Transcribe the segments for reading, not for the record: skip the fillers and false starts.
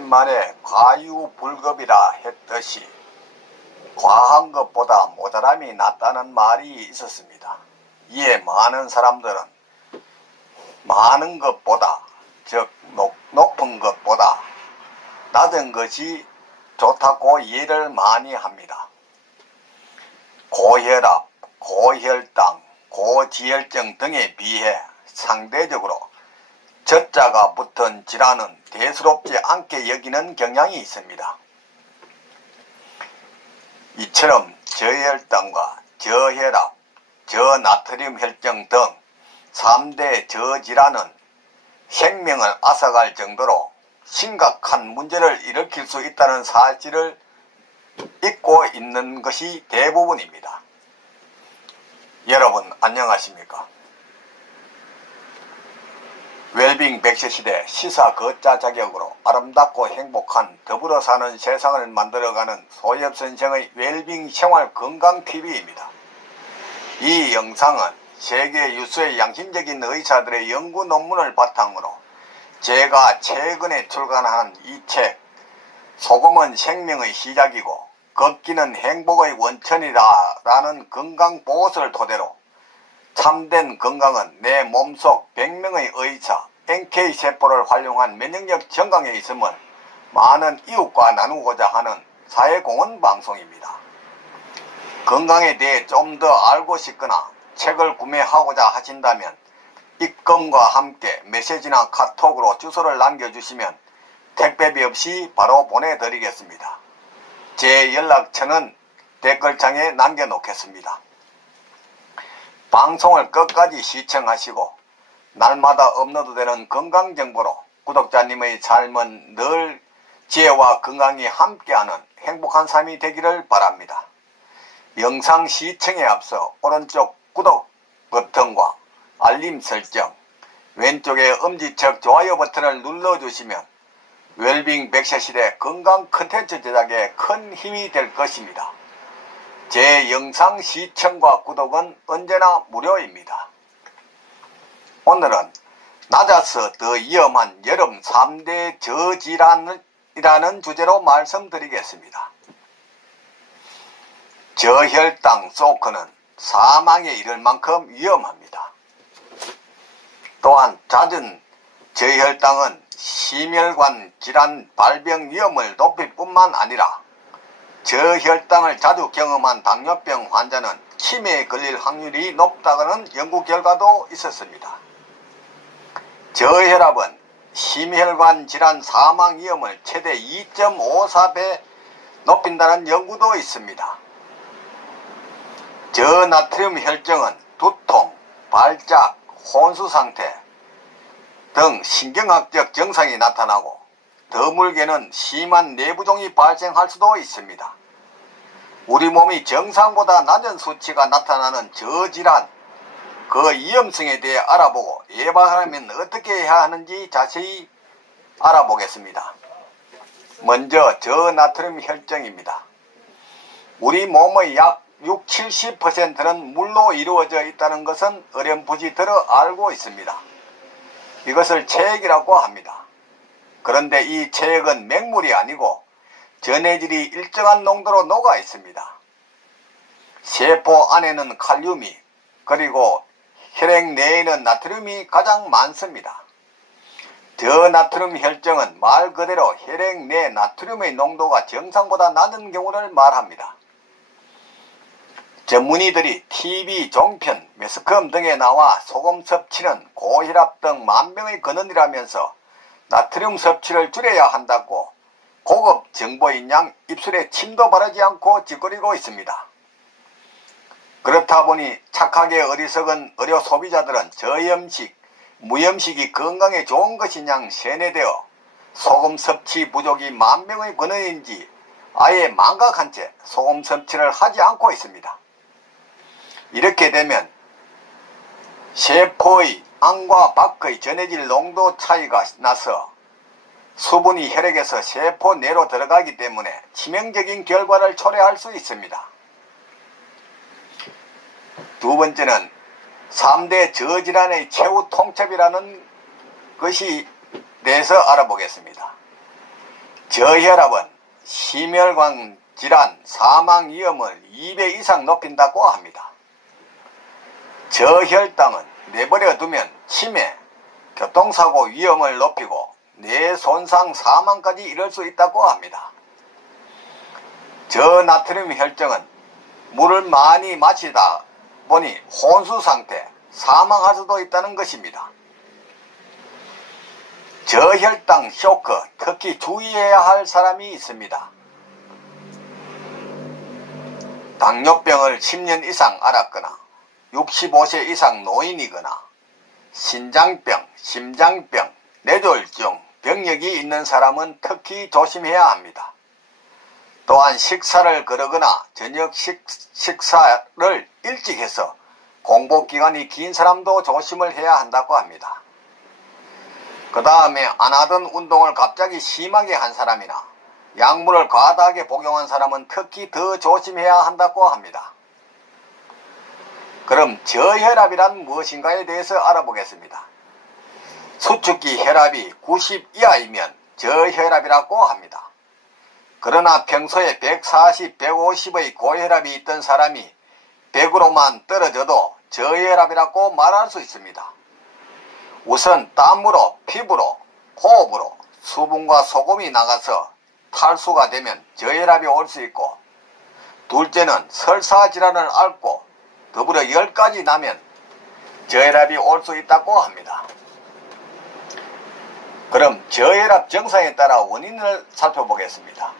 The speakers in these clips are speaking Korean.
옛말에 과유불급이라 했듯이 과한 것보다 모자람이 낫다는 말이 있었습니다. 이에 많은 사람들은 많은 것보다, 즉 높은 것보다 낮은 것이 좋다고 이해를 많이 합니다. 고혈압, 고혈당, 고지혈증 등에 비해 상대적으로 저자가 붙은 질환은 대수롭지 않게 여기는 경향이 있습니다. 이처럼 저혈당과 저혈압, 저나트륨 혈증 등 3대 저질환은 생명을 앗아갈 정도로 심각한 문제를 일으킬 수 있다는 사실을 잊고 있는 것이 대부분입니다. 여러분 안녕하십니까? 웰빙 100세 시대 시사 거자 자격으로 아름답고 행복한 더불어 사는 세상을 만들어가는 소엽 선생의 웰빙 생활 건강 TV입니다. 이 영상은 세계 유수의 양심적인 의사들의 연구 논문을 바탕으로 제가 최근에 출간한 이 책 소금은 생명의 시작이고 걷기는 행복의 원천이다 라는 건강보고서를 토대로 참된 건강은 내 몸속 100명의 의사 NK세포를 활용한 면역력 증강에 있음을 많은 이웃과 나누고자 하는 사회공헌 방송입니다. 건강에 대해 좀 더 알고 싶거나 책을 구매하고자 하신다면 입금과 함께 메시지나 카톡으로 주소를 남겨주시면 택배비 없이 바로 보내드리겠습니다. 제 연락처는 댓글창에 남겨놓겠습니다. 방송을 끝까지 시청하시고 날마다 업로드되는 건강정보로 구독자님의 삶은 늘 지혜와 건강이 함께하는 행복한 삶이 되기를 바랍니다. 영상 시청에 앞서 오른쪽 구독 버튼과 알림 설정, 왼쪽에 엄지척 좋아요 버튼을 눌러주시면 웰빙 100세 시대 건강 컨텐츠 제작에 큰 힘이 될 것입니다. 제 영상 시청과 구독은 언제나 무료입니다. 오늘은 낮아서 더 위험한 여름 3대 저질환이라는 주제로 말씀드리겠습니다. 저혈당 쇼크는 사망에 이를 만큼 위험합니다. 또한 잦은 저혈당은 심혈관 질환 발병 위험을 높일 뿐만 아니라 저혈당을 자주 경험한 당뇨병 환자는 치매에 걸릴 확률이 높다는 연구 결과도 있었습니다. 저혈압은 심혈관 질환 사망 위험을 최대 2.54배 높인다는 연구도 있습니다. 저나트륨 혈증은 두통, 발작, 혼수 상태 등 신경학적 증상이 나타나고 드물게는 심한 뇌부종이 발생할 수도 있습니다. 우리 몸이 정상보다 낮은 수치가 나타나는 저질환, 그 위험성에 대해 알아보고 예방하려면 어떻게 해야 하는지 자세히 알아보겠습니다. 먼저 저나트륨 혈증입니다. 우리 몸의 약 60-70%는 물로 이루어져 있다는 것은 어렴풋이 들어 알고 있습니다. 이것을 체액이라고 합니다. 그런데 이 체액은 맹물이 아니고 전해질이 일정한 농도로 녹아 있습니다. 세포 안에는 칼륨이 그리고 혈액 내에는 나트륨이 가장 많습니다. 저나트륨 혈증은 말 그대로 혈액 내 나트륨의 농도가 정상보다 낮은 경우를 말합니다. 전문의들이 TV, 종편, 매스컴 등에 나와 소금 섭취는 고혈압 등 만병의 근원이라면서 나트륨 섭취를 줄여야 한다고 고급 정보인 양 입술에 침도 바르지 않고 짓거리고 있습니다. 그렇다 보니 착하게 어리석은 의료 소비자들은 저염식, 무염식이 건강에 좋은 것인 양 세뇌되어 소금 섭취 부족이 만병의 근원인지 아예 망각한 채 소금 섭취를 하지 않고 있습니다. 이렇게 되면 세포의 안과 밖의 전해질 농도 차이가 나서 수분이 혈액에서 세포 내로 들어가기 때문에 치명적인 결과를 초래할 수 있습니다. 두 번째는 3대 저질환의 최후 통첩이라는 것이 대해서 알아보겠습니다. 저혈압은 심혈관 질환 사망 위험을 2배 이상 높인다고 합니다. 저혈당은 내버려 두면 치매, 교통사고 위험을 높이고 뇌 손상 사망까지 이를 수 있다고 합니다. 저나트륨 혈증은 물을 많이 마시다 보니 혼수 상태, 사망할 수도 있다는 것입니다. 저혈당 쇼크, 특히 주의해야 할 사람이 있습니다. 당뇨병을 10년 이상 앓았거나 65세 이상 노인이거나 신장병, 심장병, 뇌졸중, 병력이 있는 사람은 특히 조심해야 합니다. 또한 식사를 거르거나 저녁 식사를 일찍 해서 공복기간이 긴 사람도 조심을 해야 한다고 합니다. 그 다음에 안 하던 운동을 갑자기 심하게 한 사람이나 약물을 과다하게 복용한 사람은 특히 더 조심해야 한다고 합니다. 그럼 저혈압이란 무엇인가에 대해서 알아보겠습니다. 수축기 혈압이 90 이하이면 저혈압이라고 합니다. 그러나 평소에 140, 150의 고혈압이 있던 사람이 100으로만 떨어져도 저혈압이라고 말할 수 있습니다. 우선 땀으로, 피부로, 호흡으로 수분과 소금이 나가서 탈수가 되면 저혈압이 올 수 있고, 둘째는 설사 질환을 앓고 더불어 열까지 나면 저혈압이 올 수 있다고 합니다. 그럼 저혈압 증상에 따라 원인을 살펴보겠습니다.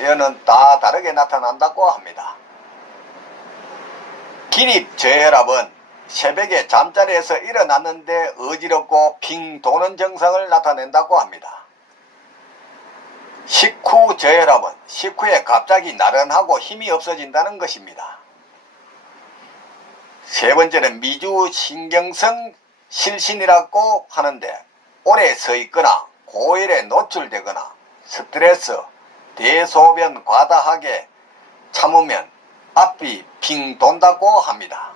이거는 다 다르게 나타난다고 합니다. 기립 저혈압은 새벽에 잠자리에서 일어났는데 어지럽고 빙 도는 증상을 나타낸다고 합니다. 식후 저혈압은 식후에 갑자기 나른하고 힘이 없어진다는 것입니다. 세 번째는 미주신경성 실신이라고 하는데, 오래 서 있거나 고열에 노출되거나 스트레스, 대소변 과다하게 참으면 앞이 빙 돈다고 합니다.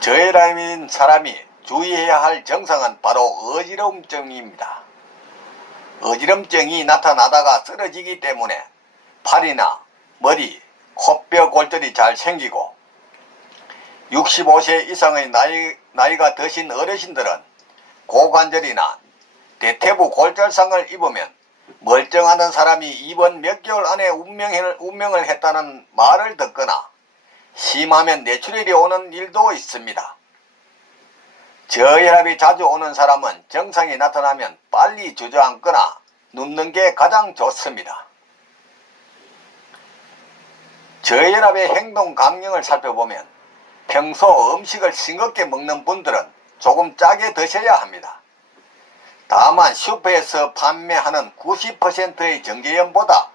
저혈압인 사람이 주의해야 할 증상은 바로 어지럼증입니다. 어지럼증이 나타나다가 쓰러지기 때문에 팔이나 머리, 코뼈 골절이 잘 생기고, 65세 이상의 나이가 드신 어르신들은 고관절이나 대퇴부 골절상을 입으면 멀쩡하던 사람이 이번 몇 개월 안에 운명을 했다는 말을 듣거나, 심하면 뇌출혈이 오는 일도 있습니다. 저혈압이 자주 오는 사람은 증상이 나타나면 빨리 주저앉거나 눕는 게 가장 좋습니다. 저혈압의 행동 강령을 살펴보면 평소 음식을 싱겁게 먹는 분들은 조금 짜게 드셔야 합니다. 다만 슈퍼에서 판매하는 90%의 정제염보다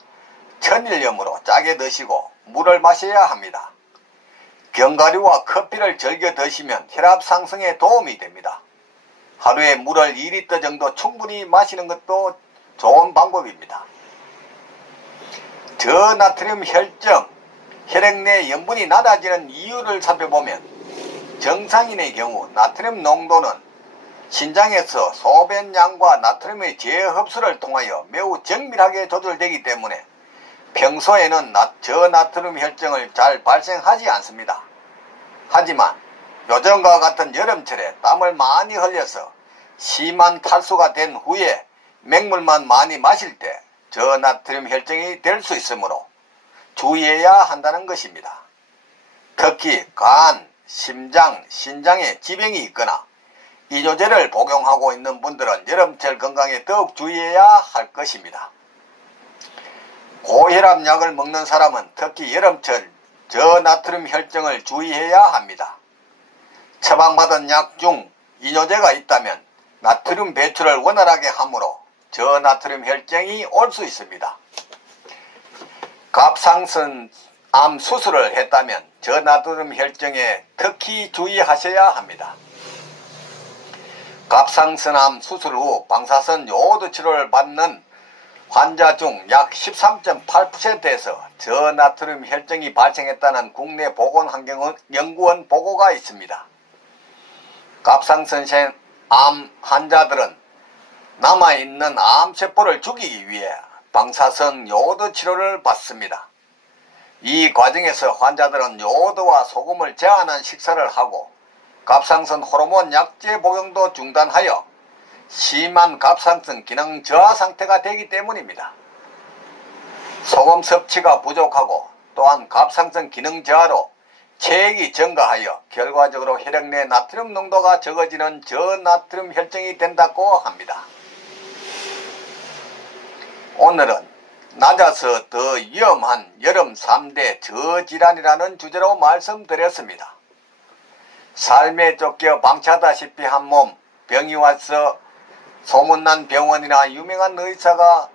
천일염으로 짜게 드시고 물을 마셔야 합니다. 견과류와 커피를 즐겨 드시면 혈압 상승에 도움이 됩니다. 하루에 물을 2리터 정도 충분히 마시는 것도 좋은 방법입니다. 저나트륨 혈증, 혈액 내 염분이 낮아지는 이유를 살펴보면 정상인의 경우 나트륨 농도는 신장에서 소변량과 나트륨의 재흡수를 통하여 매우 정밀하게 조절되기 때문에 평소에는 저나트륨 혈증을 잘 발생하지 않습니다. 하지만 요즘과 같은 여름철에 땀을 많이 흘려서 심한 탈수가 된 후에 맹물만 많이 마실 때 저나트륨 혈증이 될 수 있으므로 주의해야 한다는 것입니다. 특히 간, 심장, 신장에 지병이 있거나 이뇨제를 복용하고 있는 분들은 여름철 건강에 더욱 주의해야 할 것입니다. 고혈압 약을 먹는 사람은 특히 여름철 저나트륨 혈증을 주의해야 합니다. 처방받은 약 중 이뇨제가 있다면 나트륨 배출을 원활하게 하므로 저나트륨 혈증이 올 수 있습니다. 갑상선 암 수술을 했다면 저나트륨 혈증에 특히 주의하셔야 합니다. 갑상선암 수술 후 방사선 요오드 치료를 받는 환자 중 약 13.8%에서 저나트륨 혈증이 발생했다는 국내 보건환경연구원 보고가 있습니다. 갑상선암 환자들은 남아있는 암세포를 죽이기 위해 방사성 요오드 치료를 받습니다. 이 과정에서 환자들은 요오드와 소금을 제한한 식사를 하고 갑상선 호르몬 약제 복용도 중단하여 심한 갑상선 기능 저하 상태가 되기 때문입니다. 소금 섭취가 부족하고 또한 갑상선 기능 저하로 체액이 증가하여 결과적으로 혈액 내 나트륨 농도가 적어지는 저나트륨 혈증이 된다고 합니다. 오늘은 낮아서 더 위험한 여름 3대 저질환이라는 주제로 말씀드렸습니다. 삶에 쫓겨 방치하다시피 한 몸, 병이 와서 소문난 병원이나 유명한 의사가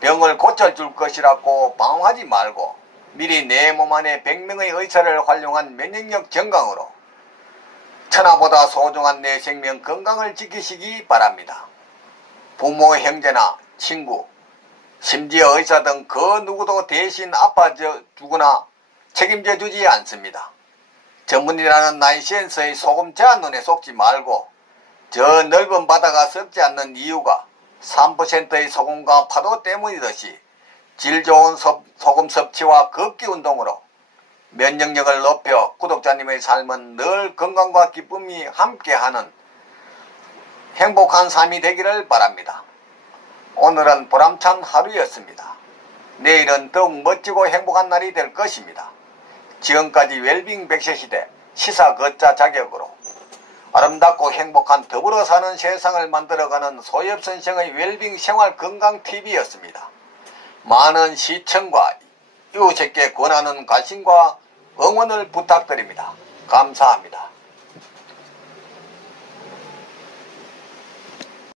병을 고쳐줄 것이라고 방황하지 말고 미리 내 몸 안에 100명의 의사를 활용한 면역력 증강으로 천하보다 소중한 내 생명 건강을 지키시기 바랍니다. 부모, 형제나 친구, 심지어 의사 등 그 누구도 대신 아파주거나 책임져 주지 않습니다. 전문이라는 나이시엔스의 소금 제한론에 속지 말고 저 넓은 바다가 썩지 않는 이유가 3%의 소금과 파도 때문이듯이 질 좋은 소금 섭취와 걷기 운동으로 면역력을 높여 구독자님의 삶은 늘 건강과 기쁨이 함께하는 행복한 삶이 되기를 바랍니다. 오늘은 보람찬 하루였습니다. 내일은 더욱 멋지고 행복한 날이 될 것입니다. 지금까지 웰빙 100세 시대 시사 거자 자격으로 아름답고 행복한 더불어 사는 세상을 만들어가는 소엽선생의 웰빙 생활 건강 TV였습니다. 많은 시청과 이웃에게 권하는 관심과 응원을 부탁드립니다. 감사합니다.